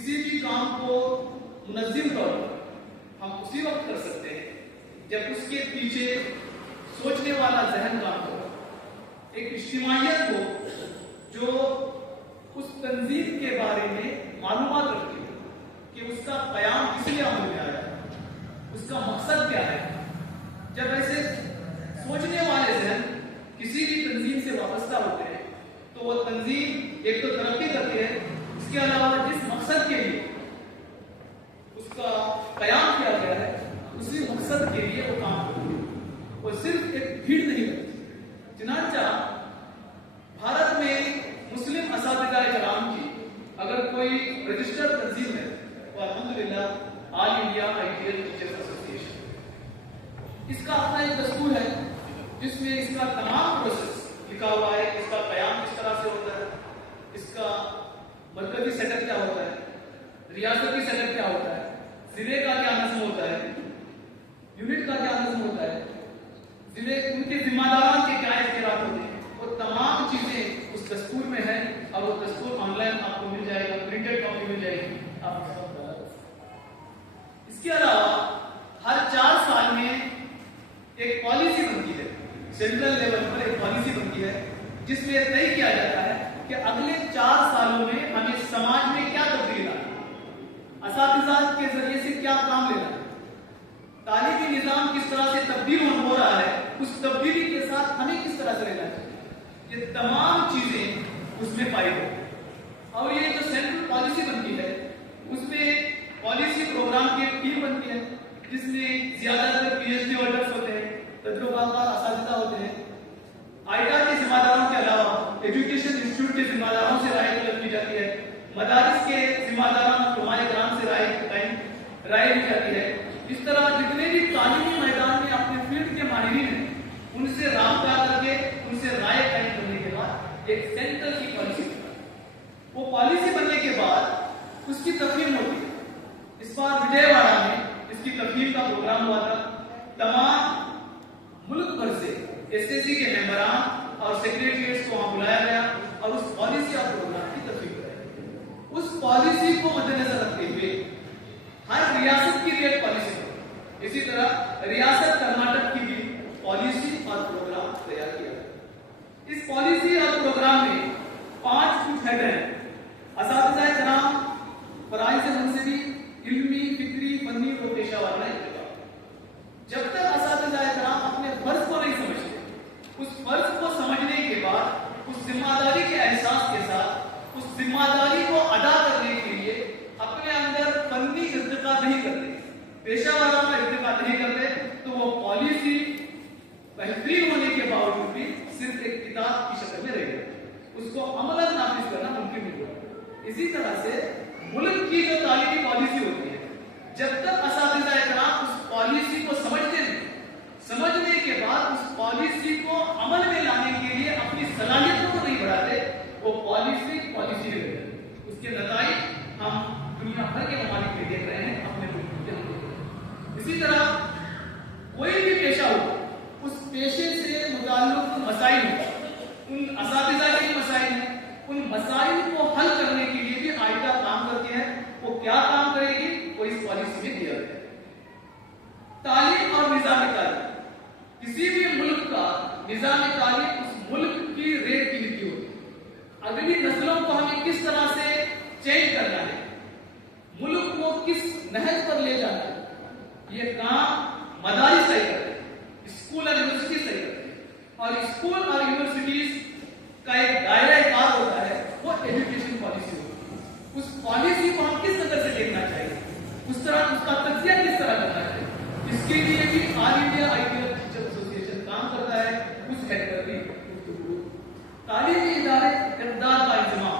کسی بھی کام کو منظم طور پر ہم اسی وقت کر سکتے ہیں جب اس کے پیچھے سوچنے والا ذہن کام ہو، ایک اجتماعیت ہو جو اس تنظیم کے بارے میں معلومات رکھتی ہے کہ اس کا قیام کس لیے عمل میں آیا ہے، اس کا مقصد کیا ہے۔ جب ایسے سوچنے والے ذہن کسی بھی تنظیم سے وابستہ ہوتے ہیں تو وہ تنظیم ایک تو ترقی کرتی ہے، اس کے علاوہ جس مقصد کے لیے اس کا قیام کیا گیا ہے اسی مقصد کے لیے وہ کام کرتی ہے، وہ صرف ایک بھیڑ نہیں رہتی۔ چنانچہ بھارت میں مسلم اساتذہ کرام کی اگر کوئی رجسٹرڈ تنظیم ہے تو الحمدللہ آل انڈیا آئیڈیل ٹیچرز ایسوسی ایشن، اس کا اپنا ایک دستور ہے جس میں اس کا تمام پروسیس لکھا ہوا ہے، اس کا قیام کس طرح سے ہوتا ہے، اس کا مرکزی سیٹ اپ کیا ہوتا ہے، ریاستی سیٹ اپ کیا ہوتا ہے، ضلع کا کیا نظم ہوتا ہے، یونٹ کا کیا نظم ہوتا ہے، ضلع ان کے ذمہ داران کے کیا اختیارات ہوتے ہیں، وہ تمام چیزیں اس دستور میں ہیں اور وہ دستور آن لائن آپ کو مل جائے گا، پرنٹڈ کاپی مل جائے گی آپ کو۔ اس کے علاوہ ہر 4 سال میں ایک پالیسی بنتی ہے، سینٹرل لیول پر ایک پالیسی بنتی ہے جس میں طے کیا جاتا ہے کہ اگلے 4 سالوں میں ہمیں سماج میں کیا تبدیلی لانا ہے، اساتذہ کے ذریعے سے کیا کام لینا ہے، تعلیمی نظام کس طرح سے تبدیل ہو رہا ہے، اس تبدیلی کے ساتھ ہمیں کس طرح سے رہنا چاہیے، یہ تمام چیزیں اس میں پائی گئی۔ اور یہ جو سینٹرل پالیسی بنتی ہے اس میں پالیسی پروگرام کی ایک ٹیم بنتی ہے جس میں زیادہ تر پی ایچ ڈی ہولڈرز ہوتے ہیں، تجربہ کار اساتذہ ہوتے ہیں، آئیڈا کے ذمہ داروں کے علاوہ ایجوکیشن انسٹیٹیوٹ کے ذمہ داروں سے رائے طلب کی جاتی ہے، مدارس کے ذمہ داران علماء کرام سے رائے لی جاتی ہے۔ اس طرح جتنے بھی تعلیمی میدان میں اپنے فیلڈ کے ماہرین ہیں ان سے رابطہ کر کے ان سے رائے قائم کرنے کے بعد ایک سینٹر کی پالیسی بنتی ہے۔ وہ پالیسی بننے کے بعد اس کی تفہیم ہوتی ہے۔ اس بار وجے واڑہ میں اس کی تفہیم کا پروگرام ہوا تھا، تمام ملک بھر سے ایس ایس سی کے ممبران اور سیکریٹریٹس کو وہاں بلایا گیا اور اس پالیسی اور پروگرام کی تفہیم کرائی۔ اس پالیسی کو مد نظر رکھتے ہوئے ہر ریاست کی ایک پالیسی بنی، اسی طرح ریاست کرناٹک کی بھی پالیسی اور پروگرام تیار کیا گیا۔ اس پالیسی اور پروگرام میں 5 کچھ ہیڈ ہیں: اساتذہ کرام، فرائض منصبی، علمی، فکری، فنی اور پیشہ ورانہ اتباع۔ جب تک اساتذہ کرام اپنے فرض کو نہیں سمجھتے، اس فرض کو سمجھنے کے بعد اس ذمہ داری کے احساس کے ساتھ اس ذمہ داری کو ادا کرنے کے لیے اپنے اندر فنی ارتقا نہیں کرتے، پیشہ ورانہ ارتقا نہیں کرتے، تو وہ پالیسی بہترین ہونے کے باوجود بھی صرف ایک کتاب کی شکل میں رہ گئی، اس کو عملاً نافذ کرنا ممکن نہیں ہوا۔ اسی طرح سے ملک کی جو تعلیمی پالیسی ہوتی ہے، جب تک اساتذہ کرام اس پالیسی کو سمجھتے نہیں، سمجھنے کے بعد اس پالیسی کو عمل میں لانے کے لیے اپنی صلاحیتوں کو نہیں بڑھاتے، وہ پالیسی رہ جاتی۔ اس کے نتائج ہم دنیا بھر کے ممالک میں دیکھ رہے ہیں، اپنے ملک کے اندر۔ اسی طرح کوئی بھی پیشہ ہو، اس پیشے سے متعلق مسائل ان اساتذہ کے مسائل ہیں، ان مسائل کو حل کرنے کے لیے بھی آئیڈا کام کرتی ہے۔ وہ کیا کام کرے گی وہ اس پالیسی میں دیا گیا ہے۔ تعلیم اور نظام تعلیم، کسی بھی ملک کا نظام تعلیم اس ملک کی ریٹ کی نیتی ہوتی ہے۔ اگلی نسلوں کو ہمیں کس طرح سے چینج کرنا ہے، ملک کو کس نہج پر لے جانا ہے، یہ کام مدارس طے کرتے ہیں، اسکول اور یونیورسٹی طے کرتے ہیں، اور اسکول اور یونیورسٹیز کا ایک دائرہ کار ہوتا ہے، وہ ایجوکیشن پالیسی ہوتی ہے۔ اس پالیسی کو ہم کس نظر سے دیکھنا چاہیے، اس کا تجزیہ کس طرح کرنا چاہیے، اس کے لیے بھی آل انڈیا آئیڈیل ٹیچرز ایسوسی ایشن کام کرتا ہے۔ اس ہیڈ پر بھی تعلیمی ادارے اقدار کا انضمام۔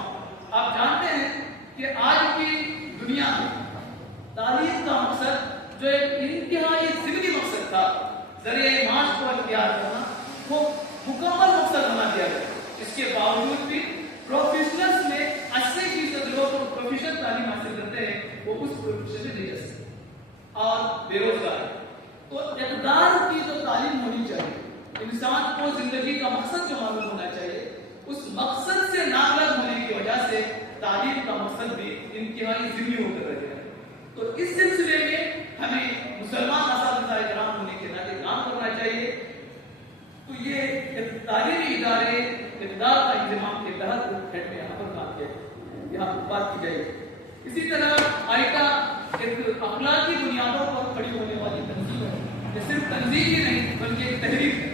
آپ جانتے ہیں کہ آج کی دنیا میں تعلیم کا مقصد جو ایک انتہائی ضمنی مقصد تھا، ذریعہ معاش کو اختیار کرنا، وہ مکمل مقصد بنا دیا گیا۔ اس کے باوجود بھی پروفیشنلز میں 80% لوگ جو پروفیشنل تعلیم حاصل کرتے ہیں وہ اس پروفیشن میں نہیں جا سکتے اور بے روزگار ہے۔ تو اقدار کی جو تعلیم ہونی چاہیے، انسان کو زندگی کا مقصد جو معلوم ہونا چاہیے، اس مقصد سے ناخلط ہونے کی وجہ سے تعلیم کا مقصد بھی انتہائی ضروری ہوتا رہ گیا. تو اس سلسلے میں ہمیں مسلمان اساتذہ کرام ہونے کے ناطے کام کرنا چاہیے. تو یہ تعلیمی ادارے اقدار کا انضمام کے تحت ہیڈ میں یہاں پر کام کیا یہاں بات کی جائے. اسی طرح آئٹا ایک اخلاقی بنیادوں پر کھڑی ہونے والی تنظیم ہے. یہ صرف تنظیم ہی نہیں بلکہ ایک تحریک ہے.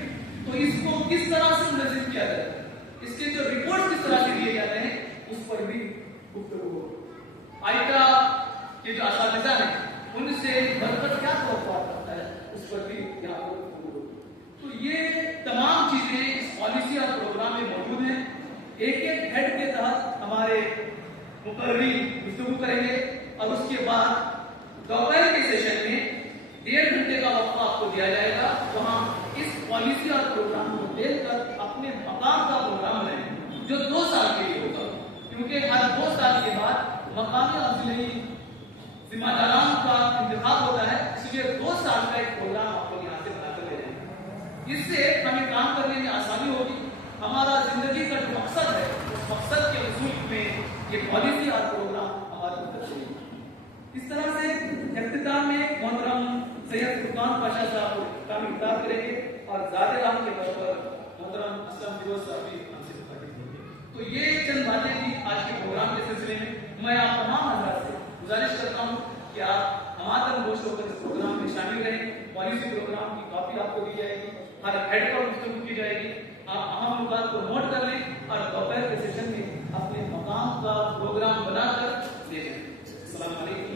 تو اس کو کس طرح سے منظم کیا جائے, اس کے جو رپورٹ کس طرح سے دیے جاتے ہیں, اس پر بھی گفتگو ہو. آئٹا کے جو اساتذہ ہیں ان سے مرکز کیا توقعات کرتا ہے, اس پر بھی یہاں پر گفتگو ہو. تو یہ تمام چیزیں اس پالیسی اور پروگرام میں موجود ہیں. ایک ایک ہیڈ کے تحت ہمارے مقررین گفتگو کریں گے اور اس کے بعد دوپہر کے سیشن میں 1.5 گھنٹے کا وقفہ آپ کو دیا جائے گا. وہاں اس پالیسی اور پروگرام کو دیکھ کر اپنے مقام کا پروگرام بنائیں جو 2 سال کے لیے ہوگا, کیونکہ ہر 2 سال کے بعد مقامی اور ضلعی ذمہ داران کا انتخاب ہوتا ہے. اس لیے 2 سال کا ایک پروگرام آپ کو یہاں سے بنا کر لے جائیں گے. اس سے ہمیں کام کرنے میں آسانی ہوگی. ہمارا زندگی کا جو مقصد ہے اس مقصد کے حصول میں یہ پالیسی اور پروگرام ہماری مدد کرے گی. اس طرح سے اختتام میں محترم سید فرقان پاشا صاحب کا خطاب کریں گے اور ذات عام کے طور پر محترم اسلم فیروز صاحب بھی ہم سے خطاب کریں گے. تو یہ چند باتیں تھیں آج کے پروگرام کے سلسلے میں. میں آپ تمام حضرات سے گزارش کرتا ہوں کہ آپ ہمارا گوشت ہو کر اس پروگرام میں شامل رہیں. پالیسی پروگرام کی کاپی آپ کو دی جائے گی, ہر ہیڈ پر گفتگو کی جائے گی. آپ اہم نکات کو نوٹ کر لیں اور دوپہر کے سیشن میں اپنے مقام کا پروگرام بنا کر دے جائیں. السلام علیکم.